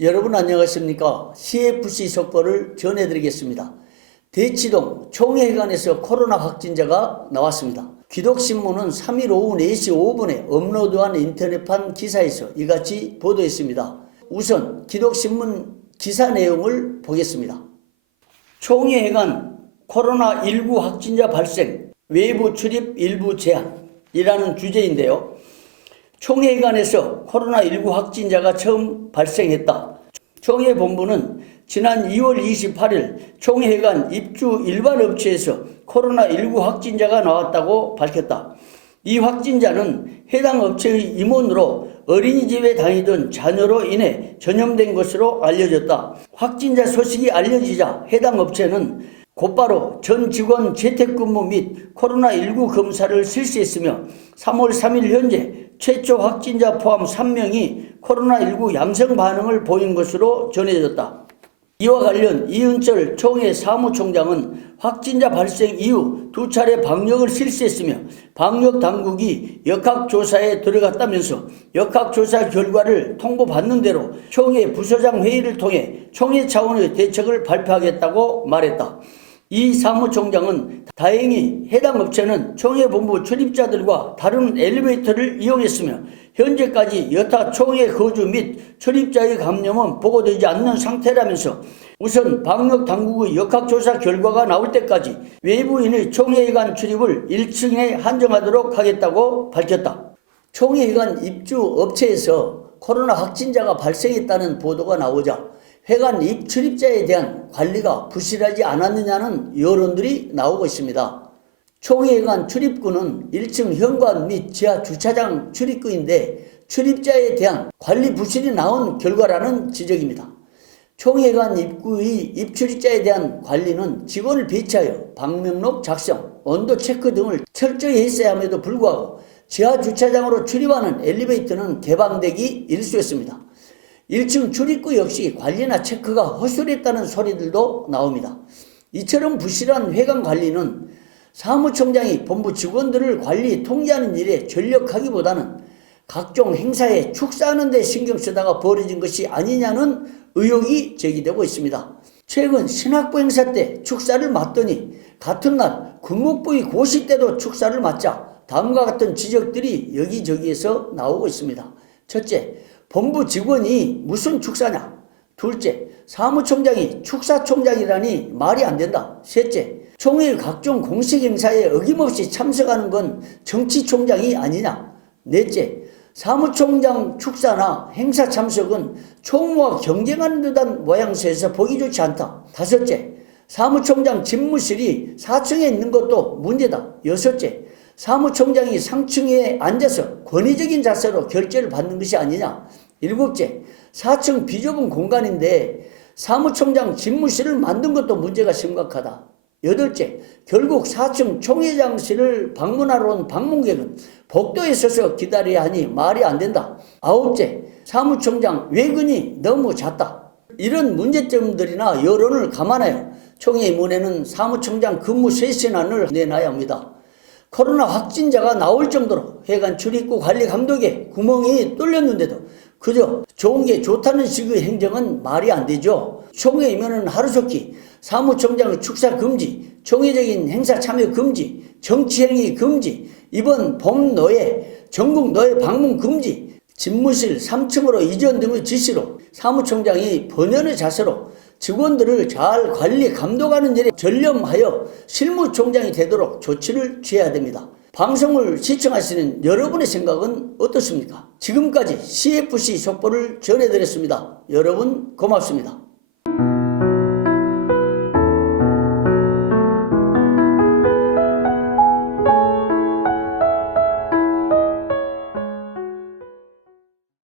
여러분 안녕하십니까? CFC 속보를 전해드리겠습니다. 대치동 총회관에서 코로나 확진자가 나왔습니다. 기독신문은 3일 오후 4시 5분에 업로드한 인터넷판 기사에서 이같이 보도했습니다. 우선 기독신문 기사 내용을 보겠습니다. 총회관 코로나19 확진자 발생, 외부 출입 일부 제한이라는 주제인데요. 총회관에서 코로나19 확진자가 처음 발생했다. 총회 본부는 지난 2월 28일 총회관 입주 일반 업체에서 코로나19 확진자가 나왔다고 밝혔다. 이 확진자는 해당 업체의 임원으로 어린이집에 다니던 자녀로 인해 전염된 것으로 알려졌다. 확진자 소식이 알려지자 해당 업체는 곧바로 전 직원 재택근무 및 코로나19 검사를 실시했으며 3월 3일 현재 최초 확진자 포함 3명이 코로나19 양성 반응을 보인 것으로 전해졌다. 이와 관련 이은철 총회 사무총장은 확진자 발생 이후 2차례 방역을 실시했으며 방역 당국이 역학조사에 들어갔다면서 역학조사 결과를 통보받는 대로 총회 부서장 회의를 통해 총회 차원의 대책을 발표하겠다고 말했다. 이 사무총장은 다행히 해당 업체는 총회본부 출입자들과 다른 엘리베이터를 이용했으며 현재까지 여타 총회 거주 및 출입자의 감염은 보고되지 않는 상태라면서 우선 방역당국의 역학조사 결과가 나올 때까지 외부인의 총회관 출입을 1층에 한정하도록 하겠다고 밝혔다. 총회관 입주 업체에서 코로나 확진자가 발생했다는 보도가 나오자 회관 입출입자에 대한 관리가 부실하지 않았느냐는 여론들이 나오고 있습니다. 총회관 출입구는 1층 현관 및 지하 주차장 출입구인데 출입자에 대한 관리 부실이 나온 결과라는 지적입니다. 총회관 입구의 입출입자에 대한 관리는 직원을 배치하여 방명록 작성, 온도 체크 등을 철저히 했어야 함에도 불구하고 지하 주차장으로 출입하는 엘리베이터는 개방되기 일쑤였습니다. 1층 출입구 역시 관리나 체크가 허술했다는 소리들도 나옵니다. 이처럼 부실한 회관 관리는 사무총장이 본부 직원들을 관리, 통제하는 일에 전력하기보다는 각종 행사에 축사하는 데 신경 쓰다가 벌어진 것이 아니냐는 의혹이 제기되고 있습니다. 최근 신학부 행사 때 축사를 맡더니 같은 날 군목부의 고시 때도 축사를 맡자 다음과 같은 지적들이 여기저기에서 나오고 있습니다. 첫째, 본부 직원이 무슨 축사냐? 둘째, 사무총장이 축사총장이라니 말이 안 된다. 셋째, 총회의 각종 공식 행사에 어김없이 참석하는 건 정치총장이 아니냐? 넷째, 사무총장 축사나 행사 참석은 총무와 경쟁하는 듯한 모양새에서 보기 좋지 않다. 다섯째, 사무총장 집무실이 4층에 있는 것도 문제다. 여섯째, 사무총장이 상층에 앉아서 권위적인 자세로 결재를 받는 것이 아니냐. 일곱째, 4층 비좁은 공간인데 사무총장 집무실을 만든 것도 문제가 심각하다. 여덟째, 결국 4층 총회장실을 방문하러 온 방문객은 복도에 서서 기다려야 하니 말이 안 된다. 아홉째, 사무총장 외근이 너무 잦다. 이런 문제점들이나 여론을 감안하여 총회의문에는 사무총장 근무 쇄신안을 내놔야 합니다. 코로나 확진자가 나올 정도로 회관 출입구 관리 감독에 구멍이 뚫렸는데도 그저 좋은 게 좋다는 식의 행정은 말이 안 되죠. 총회이면은 하루속히 사무총장의 축사 금지, 총회적인 행사 참여 금지, 정치행위 금지, 이번 봄노회, 전국 노회 방문 금지, 집무실 3층으로 이전 등의 지시로 사무총장이 본연의 자세로 직원들을 잘 관리, 감독하는 일에 전념하여 실무총장이 되도록 조치를 취해야 됩니다. 방송을 시청하시는 여러분의 생각은 어떻습니까? 지금까지 CFC 속보를 전해드렸습니다. 여러분 고맙습니다.